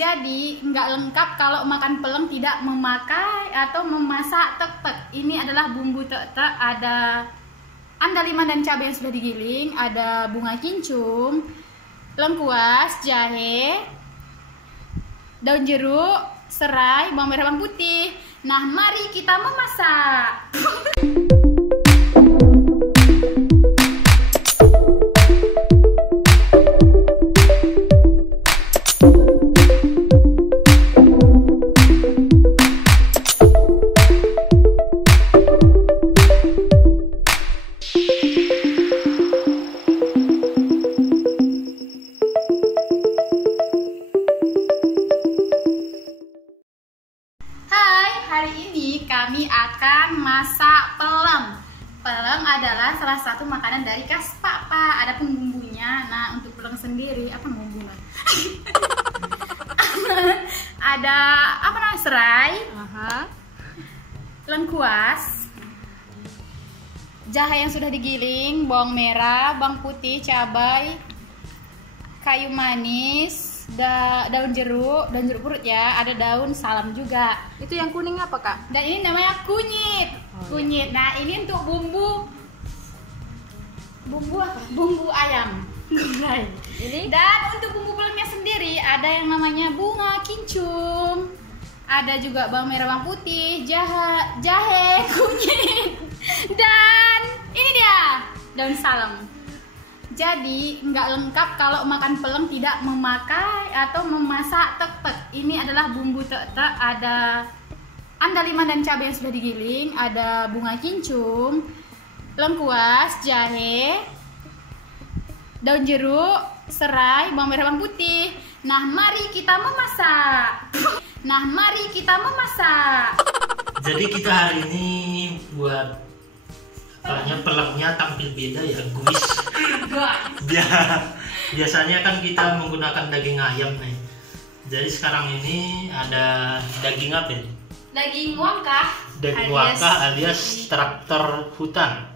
Jadi nggak lengkap kalau makan peleng tidak memakai atau memasak tek-tek. Ini adalah bumbu tek-tek, ada andaliman dan cabai yang sudah digiling, ada bunga kincung, lengkuas, jahe, daun jeruk, serai, bawang merah, bawang putih. Nah, mari kita memasak. Hari ini kami akan masak peleng. Peleng adalah salah satu makanan dari khas Papa. Ada pun bumbunya. Nah, untuk peleng sendiri apa bumbunya? Ada apa namanya? Serai, lengkuas, jahe yang sudah digiling, bawang merah, bawang putih, cabai, kayu manis, daun jeruk purut ya, ada daun salam juga. Itu yang kuning apa, Kak? Dan ini namanya kunyit. Kunyit. Nah, ini untuk bumbu apa? Bumbu ayam. Ini? Dan untuk bumbu pelengnya sendiri ada yang namanya bunga kincung. Ada juga bawang merah, bawang putih, jahe, kunyit. Dan ini dia, daun salam. Jadi nggak lengkap kalau makan peleng tidak memakai atau memasak tek-tek. Ini adalah bumbu tek-tek, ada andaliman dan cabai yang sudah digiling, ada bunga kincung, lengkuas, jahe, daun jeruk, serai, bawang merah, bawang putih. Nah, mari kita memasak. Jadi kita hari ini buat pelengnya tampil beda ya, guys. Biasanya kan kita menggunakan daging ayam nih. Jadi sekarang ini ada daging apa ini? Daging wangkah. Daging wangkah alias traktor hutan.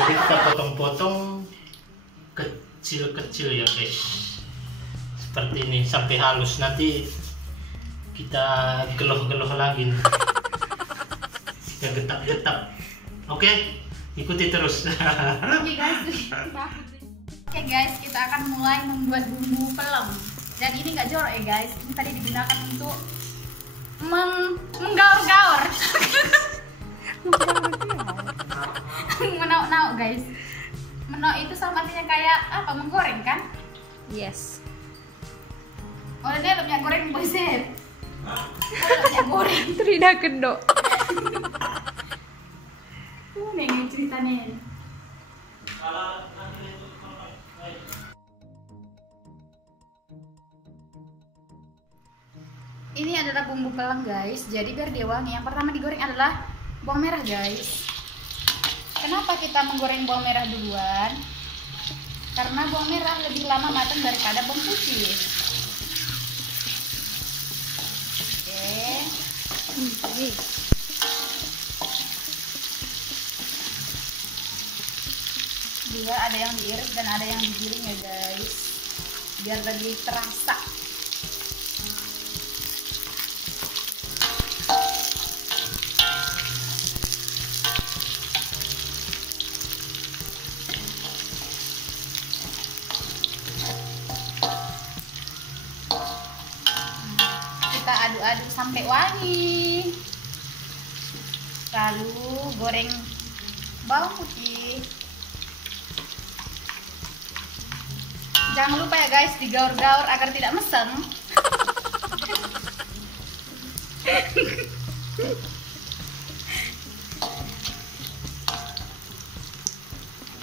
Jadi kita potong-potong kecil-kecil ya guys. Seperti ini sampai halus. Nanti kita geloh-geloh lagi nih. Kita getap-getap. Oke, ikuti terus. Oke guys, kita akan mulai membuat bumbu pelem. Dan ini nggak jorok ya guys. Ini tadi digunakan untuk menggaur-gaur. Menauk-nauk guys. Menauk itu sama artinya kayak apa? Menggoreng kan? Yes. Oh, dia punya goreng boset. Punya goreng. Tidak kedok. Nih ceritanya. Ini adalah bumbu peleng guys. Jadi biar dia wangi, yang pertama digoreng adalah bawang merah guys. Kenapa kita menggoreng bawang merah duluan? Karena bawang merah lebih lama matang daripada bawang putih. Oke. Dia ada yang diiris dan ada yang digiling ya guys, biar lebih terasa. Kita aduk-aduk sampai wangi, lalu goreng bawang putih. Jangan lupa ya guys, digaur-gaur agar tidak mesem.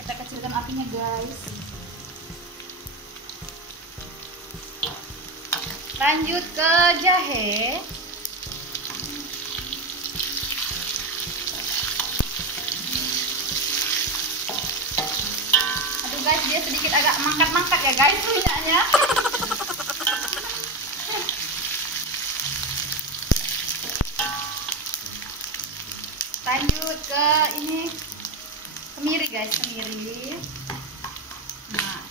Kita kecilkan apinya guys. Lanjut ke jahe. Guys, dia sedikit agak mangkat-mangkat ya guys minyaknya. Lanjut ke ini kemiri guys, kemiri. Nah,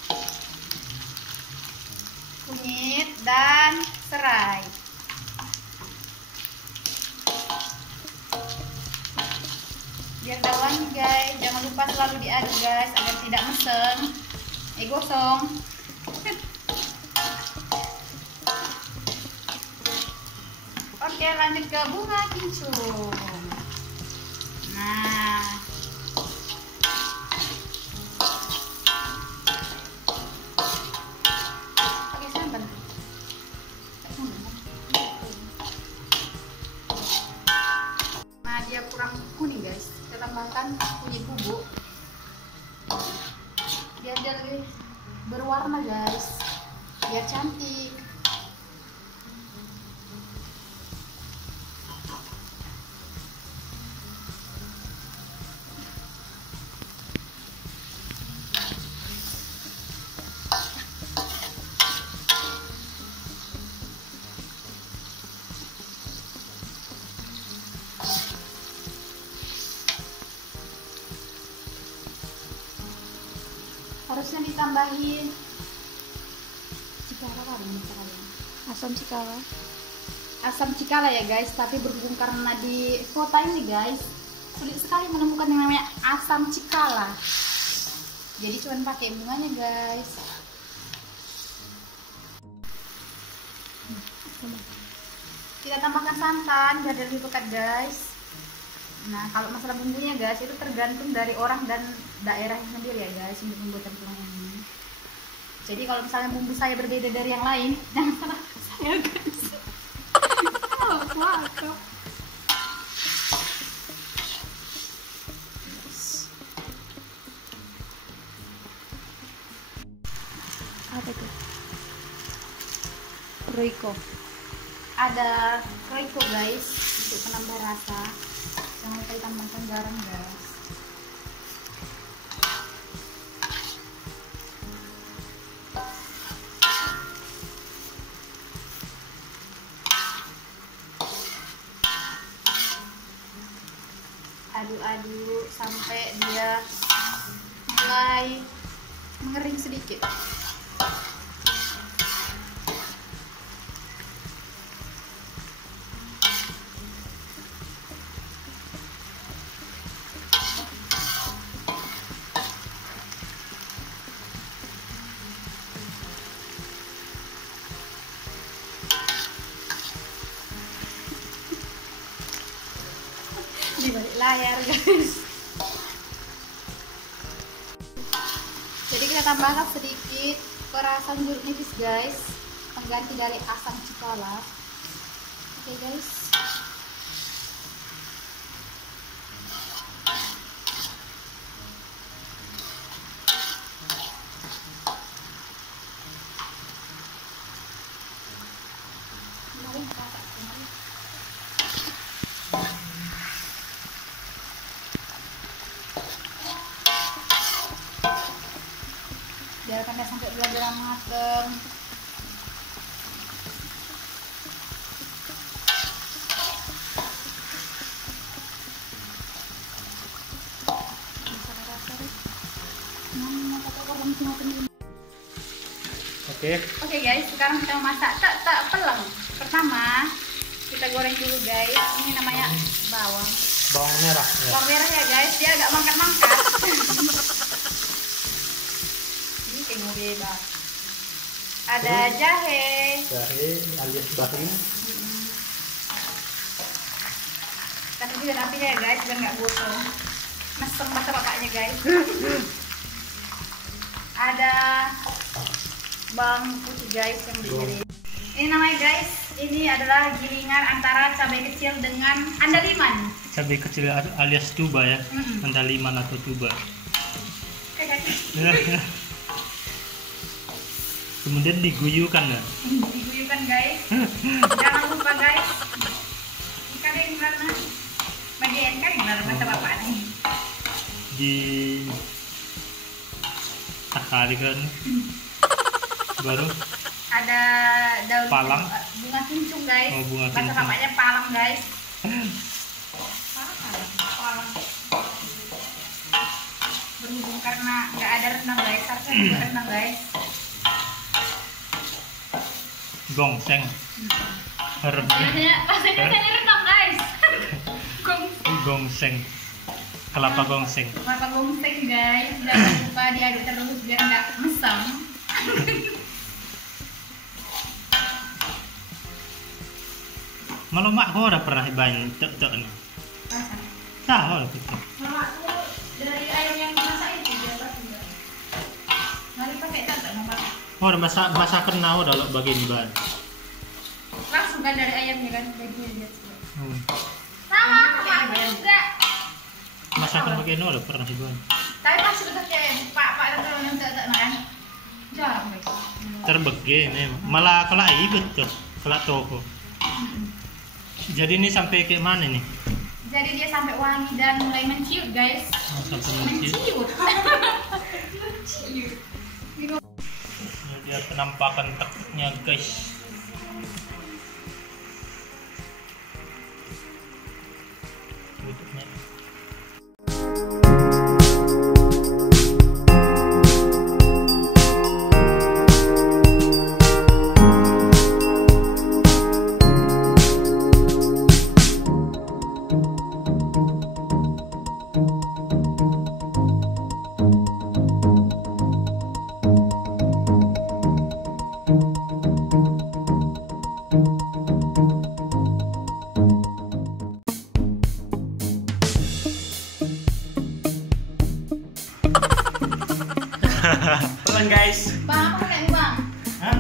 dan serai. Biar gak wangi guys, jangan lupa selalu diaduk guys agar tidak meseng. Gosong. Oke, lanjut ke bunga kincung. Nah, pakai santan. Nah, dia kurang kuning guys. Kita tambahkan kunyit bubuk biar dia lebih berwarna guys, biar cantik. Harusnya ditambahin cikara kali ini caranya. Asam cikala ya guys, tapi berhubung karena di kota ini guys sulit sekali menemukan yang namanya asam cikala, jadi cuma pakai bunganya guys. Kita tambahkan santan biar lebih pekat guys. Nah, kalau masalah bumbunya guys itu tergantung dari orang dan daerahnya sendiri ya guys untuk membuat tulang ini. Jadi kalau misalnya bumbu saya berbeda dari yang lain, jangan salah saya guys. Apa itu? Royco. Ada Royco guys untuk penambah rasa. Jangan lupa ditambahkan garam guys. Aduk-aduk sampai dia mulai mengering sedikit. Di balik layar guys. Jadi kita tambahkan sedikit perasan jeruk nipis guys, pengganti dari asam cikala. Oke guys. Biarkan dia sampai benar-benar mateng. Oke guys, sekarang kita memasak tak pelang. Pertama kita goreng dulu guys. Ini namanya bawang merah ya. Bawang merah ya guys, dia agak mangkat-mangkat. Bebas. Ada jahe alias bahin. Kasih juga apinya ya guys biar nggak gosong. Mesem mata bapaknya guys. Ada bawang putih guys yang diiris. Ini namanya guys, ini adalah gilingan antara cabai kecil dengan andaliman. Cabai kecil alias tuba ya, andaliman atau tuba. Kemudian diguyukan ya? Diguyukan guys. Jangan lupa guys. Kalian gimana? Bagian kan gimana mata bapak nih? Di takari kan. Baru ada daun palang. Bunga kincung guys. Oh, bunga bahasa kincung. bapaknya palang guys. Palang. Berhubung karena nggak ada rendang guys, harusnya juga rendang guys. gongseng. Bahasa Indonesia renang guys. Gongseng. Kelapa gongseng. Kelapa gongseng guys. Jangan lupa diaduk terus biar nggak mesam. Malah mak kau udah pernah ibain tek-tek nih. Rasa. Tahu lah kita. Mama aku dari ayam yang dimasak itu dia pas juga. Mari pakai tata mama. Oh, udah masak kena udah lo bagian ban. Langsung kan dari ayamnya kan bagian dia. Hmm. Sama aku juga. Masakan bagian udah pernah ibain. Tapi pas sudah kayak pak kalau yang tata kan. Jarang guys. Terbege nih. Malah kelak ibet tuh, kelak toko. Jadi ini sampai kayak mana nih? Jadi dia sampai wangi dan mulai menciut guys. Oh, sampai menciut. Menciut. Ini dia penampakan tekniknya guys. Tutupnya. Pelan guys. Bang, apa kayak bang? Hah?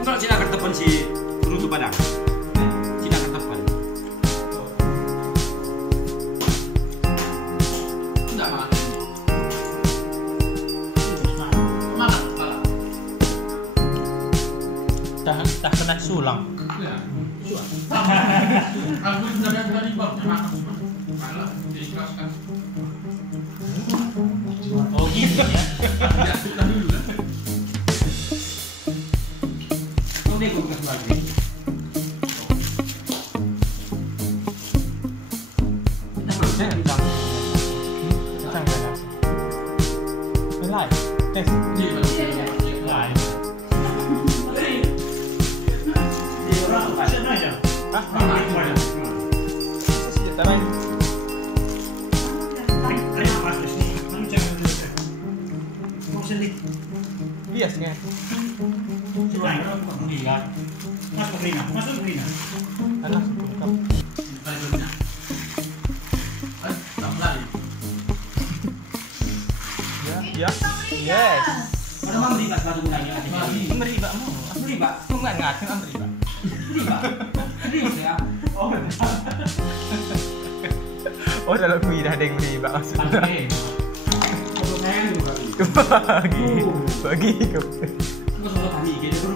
Enggak Cina kertepan si Gunung Padang. Cina kertepan. Enggak makan. Makan. Dah kena sulang. Ya. Aku dari bang makan. Malah diikhlaskan. Oh gitu ya. Ya, sudah dulu kan. Kau deh gue kasih lagi. Kita belum deh di dalam. Live. Tes. Live. Biasnya. Anak lengkap. Ya. Yes. Mana mau beri pak satu gunanya? Beri Pak mau. Beri pak. Tunggu nggak kan beri Pak. Beri pak. Beri ya. Oh. Oh dalam kuih dah ada yang beri Pak maksudnya. Kalau saya juga. Bagi ke. Kalau kami gitu